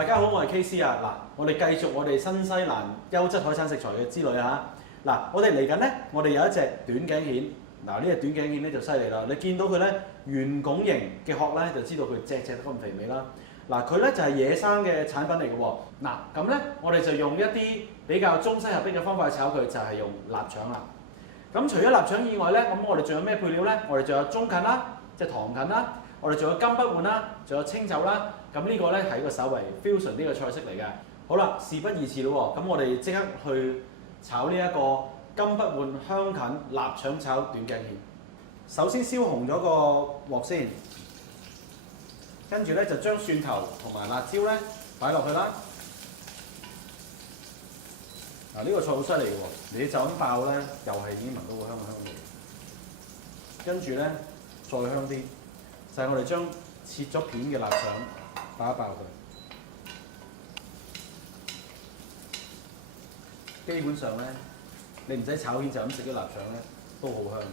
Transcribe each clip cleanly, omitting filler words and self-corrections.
大家好，我係 KC 啊！嗱，我哋繼續我哋新西蘭優質海產食材嘅之旅嚇。嗱，我哋嚟緊咧，我哋有一隻短頸蜆。嗱，呢隻短頸蜆咧就犀利啦！你見到佢咧圓拱形嘅殼咧，就知道佢隻都咁肥美啦。嗱，佢咧就係野生嘅產品嚟嘅喎。嗱，咁咧我哋就用一啲比較中西合璧嘅方法去炒佢，就係用臘腸啦。咁除咗臘腸以外咧，咁我哋仲有咩配料咧？我哋仲有中芹啦，即係糖芹啦。我哋仲有金不換啦，仲有清酒啦。咁呢個咧係一個稍為 fusion 啲嘅菜式嚟嘅。好啦，事不宜遲咯喎，咁我哋即刻去炒呢一個金不換香芹臘腸炒短頸蜆。首先燒紅咗個鑊先，跟住咧就將蒜頭同埋辣椒咧擺落去啦。嗱，呢個菜好犀利嘅喎，你就咁爆咧，又係已經聞到個香味。跟住咧再香啲。就係我哋將切咗片嘅臘腸爆一爆佢，基本上咧你唔使炒蜆就咁食啲臘腸咧都好香嘅。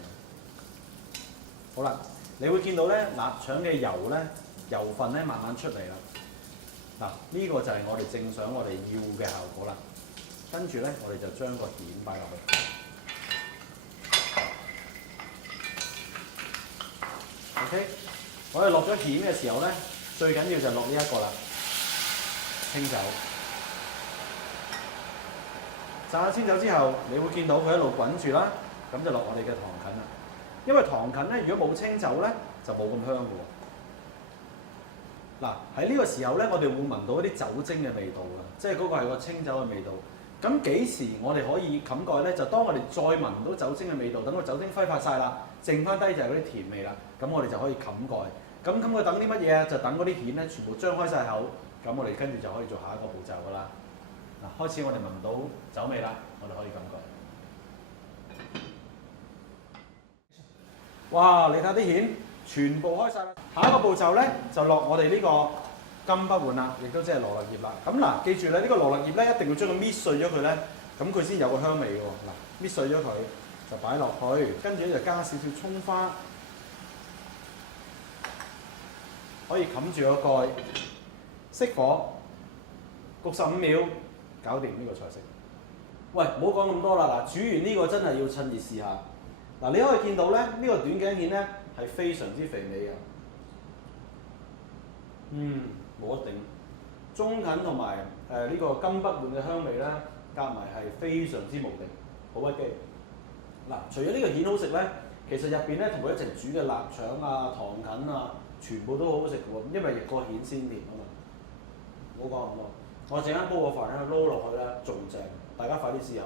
好啦，你會見到咧臘腸嘅油分咧慢慢出嚟啦。嗱，呢個就係我哋正想我哋要嘅效果啦。跟住咧我哋就將個蜆擺落去。OK。我哋落咗蜆嘅時候咧，最緊要就落呢一個啦，清酒。炸下清酒之後，你會見到佢一路滾住啦，咁就落我哋嘅糖芹啦。因為糖芹咧，如果冇清酒咧，就冇咁香嘅喎。嗱，喺呢個時候咧，我哋會聞到一啲酒精嘅味道啊，即係嗰個係個清酒嘅味道。咁幾時我哋可以冚蓋咧？就當我哋再聞到酒精嘅味道，等個酒精揮發晒啦，剩翻低就係嗰啲甜味啦。咁我哋就可以冚蓋。咁佢等啲乜嘢啊？就等嗰啲蜆咧全部張開晒口，咁我哋跟住就可以做下一個步驟噶啦。嗱，開始我哋聞到酒味啦，我哋可以冚蓋。哇！你睇啲蜆全部開晒啦。下一個步驟咧就落我哋呢個金不換啦，亦都即係羅勒葉啦。咁嗱，記住咧，呢個羅勒葉咧一定要將佢搣碎咗佢咧，咁佢先有個香味嘅喎。嗱，搣碎咗佢就擺落去，跟住咧就加少少葱花。可以冚住個蓋，熄火，焗15秒，搞掂呢個菜式。喂，唔好講咁多啦，嗱，煮完呢個真係要趁熱試下。嗱，你可以見到咧，呢個短頸蜆咧係非常之肥美嘅。冇得頂。中芹同埋呢個金不換嘅香味咧，夾埋係非常之無敵，好屈機。嗱，除咗呢個蜆好食咧，其實入邊咧同佢一齊煮嘅臘腸啊、糖芹啊。全部都好好食嘅喎，因為個蜆鮮甜啊嘛。唔好講咁多，我陣間煲個飯咧撈落去咧，仲正，大家快啲試下。